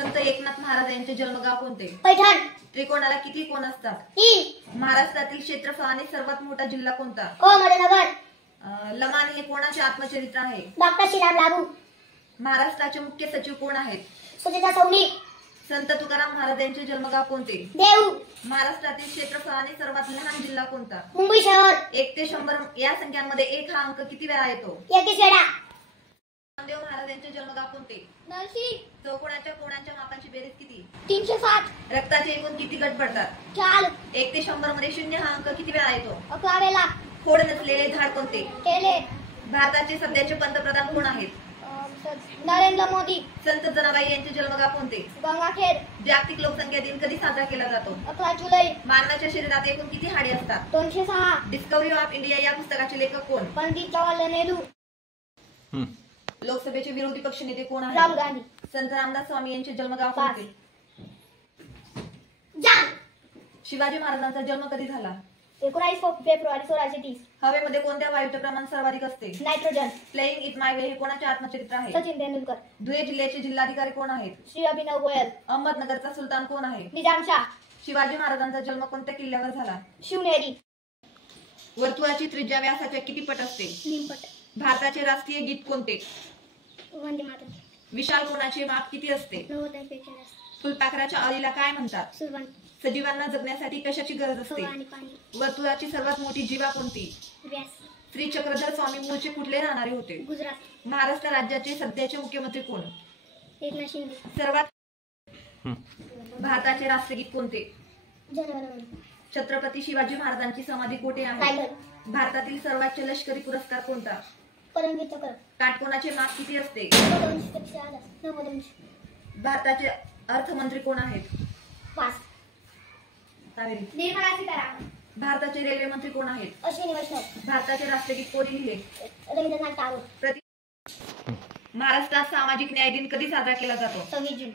संत एकनाथ महाराज यांचे जन्मगाव कोणते? पैठण. त्रिकोणाला किती कोण असतात? 3. महाराष्ट्रातील क्षेत्रफळाने सर्वात मोठा जिल्हा कोणता? अहमदनगर. लमाण हे कोणाचे आत्मचरित्र आहे? डॉक्टर श्रीराम लागू. महाराष्ट्राचे मुख्य सचिव कोण आहेत? सुचेता सौनी. संत तुकाराम महाराज यांचे जन्मगाव कोणते? देऊ. महाराष्ट्रातील क्षेत्रफळाने सर्वात लहान जिल्हा कोणता? मुंबई शहर. 1 ते 100 या संख्यांमध्ये 1 हा अंक किती वेळा येतो? 31 वेळा. नामदेव महाराज यांचे जन्मगाव कोणते? नाशिक. चौकोनाच्या कोणांच्या मापांची बेरीज किती? 360. रक्ताचे एकूण किती गट पडतात? 4. 1 ते 100 मध्ये 0 हा अंक किती वेळा येतो? 11 वेळा. खोड नसलेले झाड कोणते? केले. भारताचे सध्याचे पंतप्रधान कोण आहेत? नरेंद्र मोदी. संत जनाबाई यांचे जन्मगाव कोणते? गंगाखेड. जागतिक लोकसंख्या दिन कधी साजरा केला जातो? 11 जुलै. मानवाच्या शरीरात एकूण किती हाडे असतात? 206. डिस्कव्हरी ऑफ इंडिया या पुस्तकाचे लेखक कोण? पंडित जवाहरलाल नेहरू. लोकसभेचे विरोधी पक्षनेते कोण राहुल आहेत? गांधी. संत रामदास स्वामी यांचे जन्मगाव कोणते? शिवाजी महाराजांचा जन्म कधी झाला? 19 फेब्रुवारी 1630. हवेमध्ये कोणत्या वायूचे प्रमाण सर्वाधिक असते? Nitrogen. Playing it my way हे कोणाचे आत्मचरित्र आहे? सचिन तेंडुलकर. धुळे जिल्ह्याचे जिल्हाधिकारी कोण आहेत? श्री अभिनव गोयल. अहमदनगरचा सुलतान कोण आहे? निजामशाह. शिवाजी महाराजांचा जन्म कोणत्या किल्ल्यावर झाला? शिवनेरी. वर्तुळाची त्रिज्या व्यासाच्या किती पट असते? निमपट. भारताचे राष्ट्रीय गीत कोणते? वंदे मातरम. विशाल कोणाचे माप किती असते? 90 फुलपाखराच्या अळीला काय म्हणतात? सुरवंत. सजीवांना जगण्यासाठी कशाची गरज असते? आणि पाणी. वर्तुळाची सर्वात मोठी जीवा कोणती? व्यास. श्री चक्रधर स्वामी मूळचे कुठले राहणारे होते? गुजरात. महाराष्ट्र राज्याचे सध्याचे मुख्यमंत्री कोण? एकनाथ शिंदे. सर्वात भारताचे राष्ट्रगीत कोणते? जनगणमन. छत्रपती शिवाजी महाराजांची समाधी कोठे आहे? रायगड. भारतातील सर्वोच्च लष्करी पुरस्कार कोणता? परमवीर चक्र. काटकोनाचे माप किती असते? 90. भारताचे अर्थमंत्री कोण आहेत? 5. कावेरी. निर्मला सीतारामन. भारताचे रेल्वे मंत्री कोण आहेत? अश्विनी वैष्णव. भारताचे राष्ट्रगीत कोणी लिहिले? रवींद्रनाथ टागोर. महाराष्ट्रात सामाजिक न्याय दिन कधी साजरा केला जातो? 26 जून.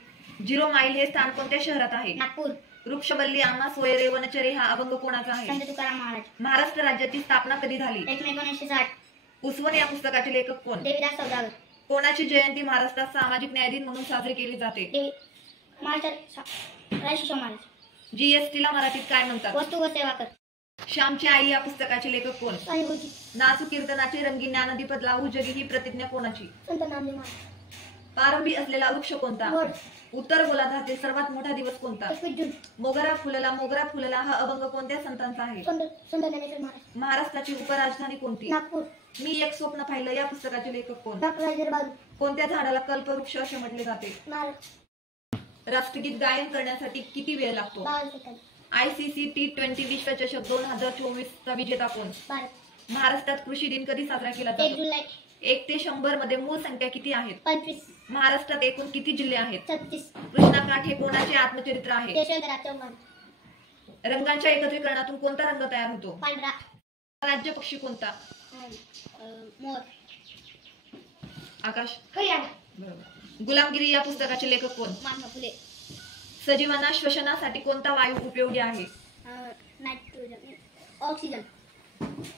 0 माईल हे स्थान कोणत्या शहरात आहे? नागपूर. वृक्षवल्ली आम्हा सोयरे वनचरे हा अभंग कोणाचा आहे? संत तुकाराम महाराज. महाराष्ट्र राज्याची स्थापना कधी झाली? 1 मे 1960. उस्वन या पुस्तकाचे लेखक कोण? देवीदास सौदागर. कोणाची जयंती महाराष्ट्रात सामाजिक न्याय दिन म्हणून साजरी केली जाते? राजशिव महाराज. जीएसटीला मराठीत काय म्हणतात? वस्तू व सेवा कर. श्यामची आई या पुस्तकाचे लेखक कोण? अनुभूती. नाचू कीर्तनाची रंगी ज्ञानदीपत लावू जगी ही प्रतिज्ञा कोणाची? संत नामदेव महाराज. पारंबी असलेला वृक्ष कोणता? वड. उत्तर गोलार्धातील सर्वात मोठा दिवस कोणता? 21 जून. मोगरा फुलला हा अभंग कोणत्या संतांचा आहे? संत ज्ञानेश्वर महाराज. महाराष्ट्राची उपराजधानी कोणती? नागपूर. मी एक स्वप्न पाहिलं या पुस्तकाचे लेखक कोण? डॉक्टर राजेंद्र बाबू. कोणत्या झाडाला कल्पवृक्ष असे म्हटले जाते? नारळ. राष्ट्रगीत गायन करण्यासाठी किती वेळ लागतो? 52 सेकंद. ICC T20 विश्वचषक 2024 चा विजेता कोण? भारत. महाराष्ट्रात कृषी दिन कधी साजरा केला 1 जातो? जुलै. 1 ते 100 मध्ये मूळ संख्या किती आहेत? 25. महाराष्ट्रात एकूण किती जिल्हे आहेत? 36. कृष्णाकाठ हे कोणाचे आत्मचरित्र आहे? यशवंतराव चव्हाण. रंगांच्या एकत्रीकरणातून कोणता रंग तयार होतो? पांढरा. राज्य पक्षी कोणता? मोर. आकाश. हरियाणा. बरोबर. गुलामगिरी या पुस्तकाचे लेखक कोण? महात्मा फुले. सजीवांना श्वसनासाठी कोणता वायू उपयोगी आहे? नायट्रोजन. ऑक्सिजन.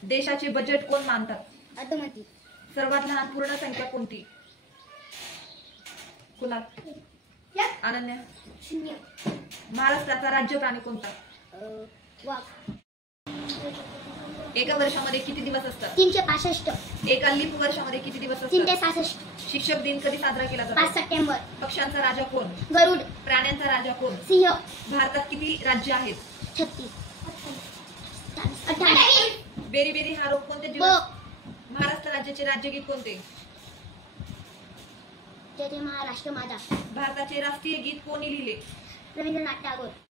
देशाचे बजेट कोण मानतात? अर्थमंत्री. सर्वात लहान पूर्ण संख्या कोणती? कुणाल? अनन्या. 0. महाराष्ट्राचा राज्य प्राणी कोणता? वाघ. एका वर्षामध्ये किती दिवस असतात? 365. एका लीप वर्षामध्ये किती दिवस असतात? 366. शिक्षक दिन कधी साजरा केला 5 जातो? सप्टेंबर. पक्ष्यांचा राजा कोण? गरुड. प्राण्यांचा राजा कोण? सिंह. भारतात किती राज्य आहेत? 36. 28. बेरी बेरी हा रोग कोणत्या जीवात? महाराष्ट्र राज्याचे राज्यगीत कोणते? जय जय महाराष्ट्र माझा. भारताचे राष्ट्रीय गीत कोणी लिहिले? रवींद्रनाथ टागोर.